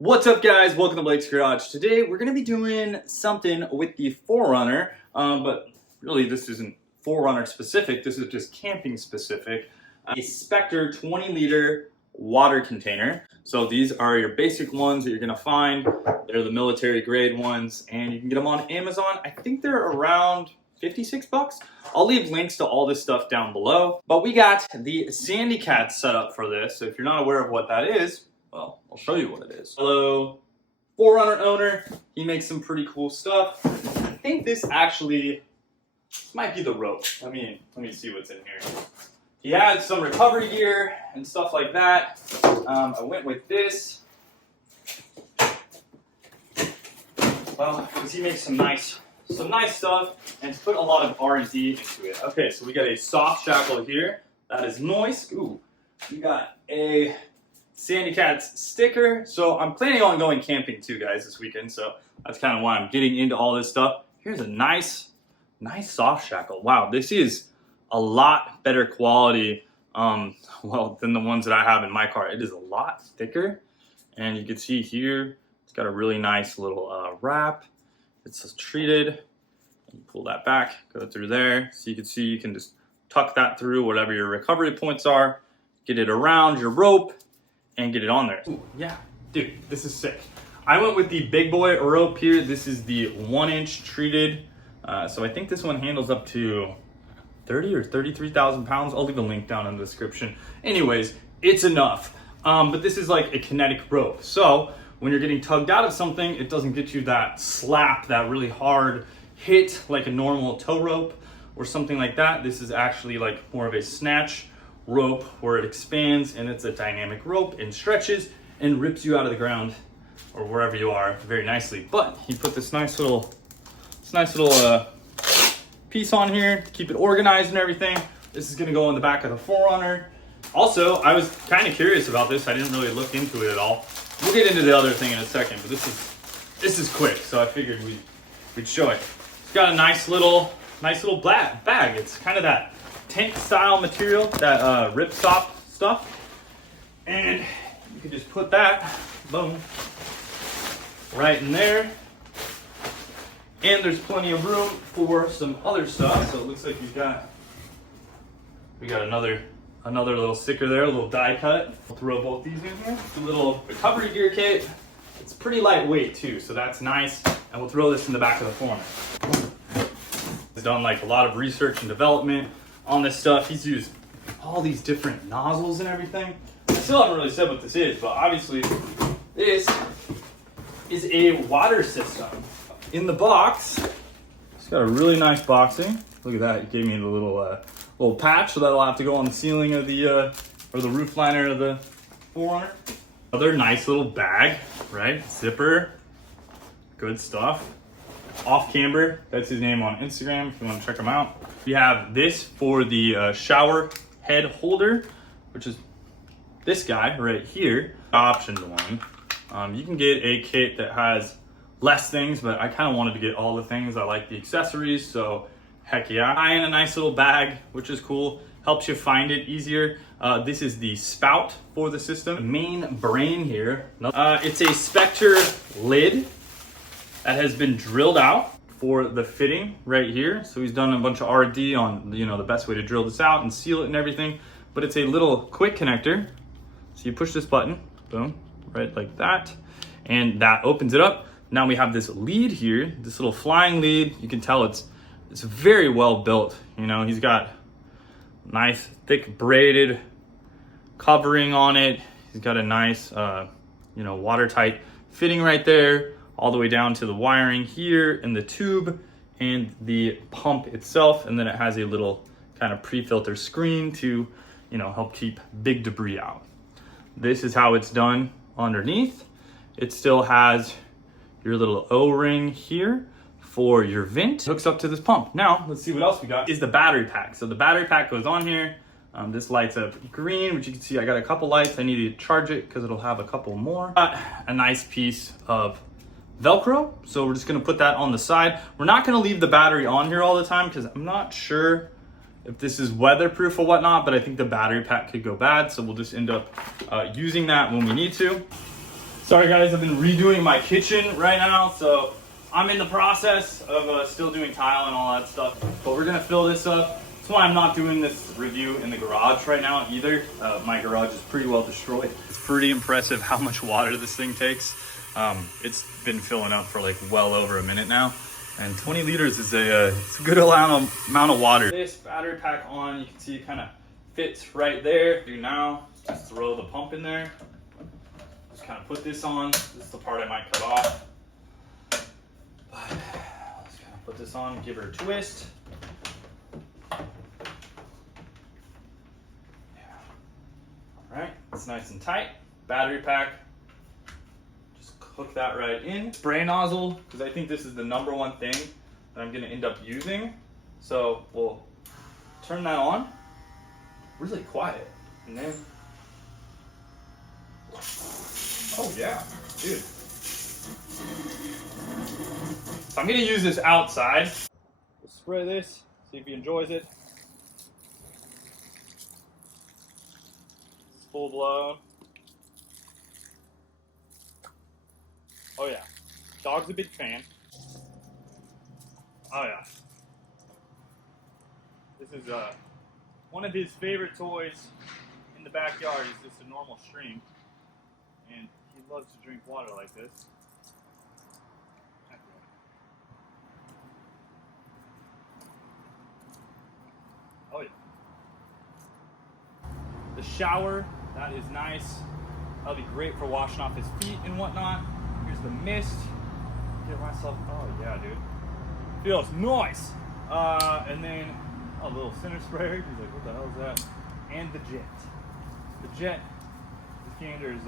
What's up, guys? Welcome to Blake's Garage. Today we're going to be doing something with the 4Runner, but really this isn't 4Runner specific, this is just camping specific. A Spectre 20-liter water container. So these are your basic ones that you're going to find. They're the military grade ones, and you can get them on Amazon. I think they're around 56 bucks. I'll leave links to all this stuff down below. But we got the Sandy Cat set up for this, so if you're not aware of what that is, well, I'll show you what it is. Hello, 4Runner owner. He makes some pretty cool stuff. I think this might be the rope. Let me see what's in here. He had some recovery gear and stuff like that. I went with this. Well, because he makes some nice stuff and to put a lot of R&D into it. Okay, so we got a soft shackle here. That is nice. Ooh, we got a Sandy Cat's sticker. So I'm planning on going camping too, guys, this weekend. So that's kind of why I'm getting into all this stuff. Here's a nice soft shackle. Wow, this is a lot better quality, well, than the ones that I have in my car. It is a lot thicker, and you can see here it's got a really nice little wrap. It's treated. You pull that back, go through there, so you can see you can just tuck that through whatever your recovery points are, get it around your rope, and get it on there. Ooh, yeah, dude, this is sick. I went with the big boy rope here. This is the 1-inch treated. So I think this one handles up to 30 or 33,000 pounds. I'll leave a link down in the description. Anyways, it's enough. But this is like a kinetic rope. So when you're getting tugged out of something, it doesn't get you that slap, that really hard hit like a normal tow rope or something like that. This is actually like more of a snatch rope where it expands, and it's a dynamic rope and stretches and rips you out of the ground or wherever you are very nicely. But he put this nice little piece on here to keep it organized and everything. This is gonna go in the back of the 4Runner. Also, I was kind of curious about this. I didn't really look into it at all. We'll get into the other thing in a second, but this is quick, so I figured we'd show it. It's got a nice little bag. It's kind of that tent style material, that rip stop stuff, and you can just put that, boom, right in there. And there's plenty of room for some other stuff. So it looks like we got another little sticker there, a little die cut. We'll throw both these in here. A little recovery gear kit. It's pretty lightweight too, so that's nice. And we'll throw this in the back of the 4Runner. He's done like a lot of research and development on this stuff. He's used all these different nozzles and everything. I still haven't really said what this is, but obviously this is a water system. In the box, it's got a really nice boxing. Look at that, it gave me the little patch, so that'll have to go on the ceiling of the or the roof liner of the 4Runner. Another nice little bag, right? Zipper, good stuff. Off Camber, that's his name on Instagram if you want to check him out. We have this for the shower head holder, which is this guy right here. Optioned one. You can get a kit that has less things, but I kind of wanted to get all the things. I like the accessories, so heck yeah. And a nice little bag, which is cool. Helps you find it easier. This is the spout for the system. The main brain here. It's a Spectre lid that has been drilled out for the fitting right here. So he's done a bunch of R&D on the best way to drill this out and seal it and everything. But it's a little quick connector. So you push this button, boom, right like that, and that opens it up. Now we have this lead here, this little flying lead. You can tell it's very well built. He's got nice thick braided covering on it. He's got a nice, watertight fitting right there, all the way down to the wiring here and the tube and the pump itself. And then it has a little kind of pre-filter screen to, help keep big debris out. This is how it's done underneath. It still has your little O-ring here for your vent. Hooks up to this pump. Now, let's see what else we got. Is the battery pack. So the battery pack goes on here. This lights up green, which you can see I got a couple lights. I need to charge it because it'll have a couple more. Got a nice piece of Velcro. So we're just gonna put that on the side. We're not gonna leave the battery on here all the time because I'm not sure if this is weatherproof or whatnot, but I think the battery pack could go bad. So we'll just end up using that when we need to. Sorry guys, I've been redoing my kitchen right now, so I'm in the process of still doing tile and all that stuff. But we're gonna fill this up. That's why I'm not doing this review in the garage right now either. My garage is pretty well destroyed. It's pretty impressive how much water this thing takes. It's been filling up for like well over a minute now. And 20 liters is it's a good amount of water. This battery pack on, you can see it kind of fits right there. Do now, just throw the pump in there. Just kind of put this on. This is the part I might cut off. But let's kind of put this on, give her a twist. Yeah. All right, it's nice and tight. Battery pack. Hook that right in. Spray nozzle, because I think this is the #1 thing that I'm gonna end up using. So we'll turn that on. Really quiet. And then, oh yeah, dude. So I'm gonna use this outside. We'll spray this, see if he enjoys it. It's full blown. Oh yeah, dog's a big fan. Oh yeah. This is one of his favorite toys in the backyard is just a normal stream. And he loves to drink water like this. Oh yeah. The shower, that is nice. That'll be great for washing off his feet and whatnot. Here's the mist. Get myself, oh yeah, dude. Feels nice. And then a little center sprayer. He's like, what the hell is that? And the jet. The jet is Gander's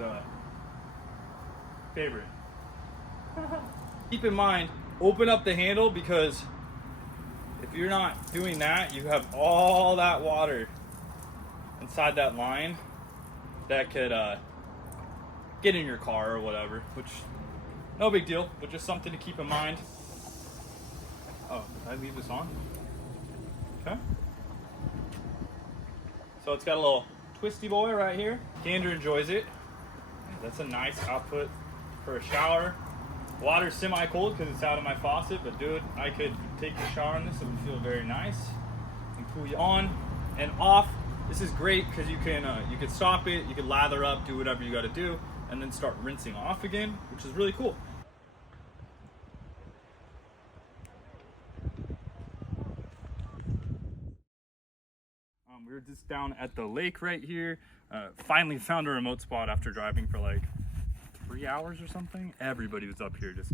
favorite. Keep in mind, open up the handle because if you're not doing that, you have all that water inside that line that could get in your car or whatever, which no big deal, but just something to keep in mind. Oh, did I leave this on? Okay. So it's got a little twisty boy right here. Gander enjoys it. That's a nice output for a shower. Water's semi-cold because it's out of my faucet, but dude, I could take a shower in this. It would feel very nice. And cool you on and off. This is great because you can stop it, you can lather up, do whatever you got to do, and then start rinsing off again, which is really cool. We were just down at the lake right here. Finally found a remote spot after driving for like 3 hours or something. Everybody was up here, just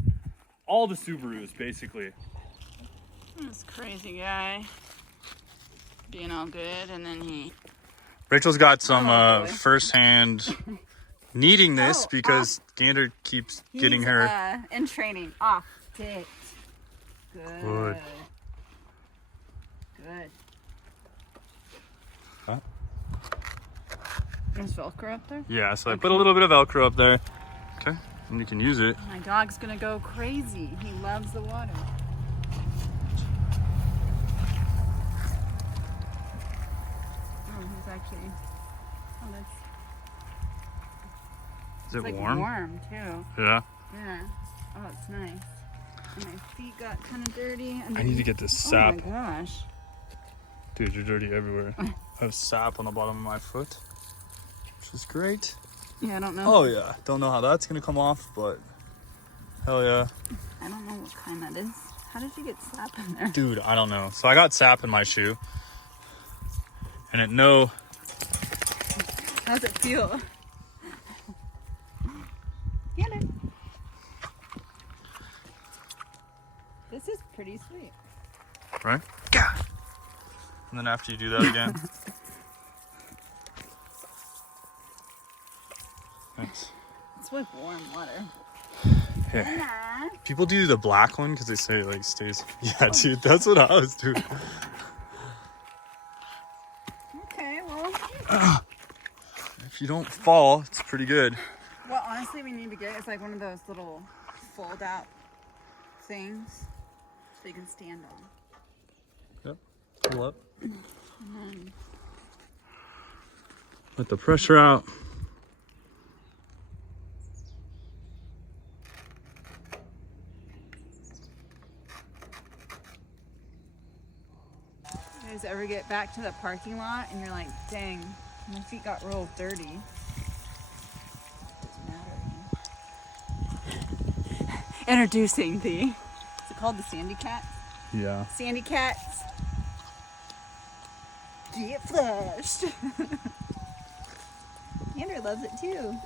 all the Subarus basically. This crazy guy being all good, and then he... Rachel's got some first-hand needing this because Gander keeps getting her... in training. Off. Sit. Good. Good. Huh? There's Velcro up there? Yeah, so I put a little bit of Velcro up there. Okay, and you can use it. My dog's gonna go crazy. He loves the water. Oh, he's actually... Oh, that's... Is it like warm? Warm, too. Yeah. Yeah. Oh, it's nice. And my feet got kind of dirty. I need to get this sap. Oh my gosh. Dude, you're dirty everywhere. I have sap on the bottom of my foot, which is great. Yeah, I don't know. Oh yeah, don't know how that's gonna come off, but hell yeah. I don't know what kind that is. How did you get sap in there? Dude, I don't know. So I got sap in my shoe, and it How's it feel? Get it. This is pretty sweet. Right? Yeah. And then after you do that again. Thanks. It's with warm water. Yeah. People do the black one because they say it like stays. Yeah, dude, that's what I was doing. Okay, well. If you don't fall, it's pretty good. What honestly we need to get is like one of those little fold out things so you can stand on. Yep. Pull up. Let the pressure out. guys ever get back to the parking lot and you're like, dang, my feet got real dirty. Doesn't matter. Introducing the, is it called the Sandy Cat? Yeah. Sandy Cats. Get flushed. Andrew loves it too.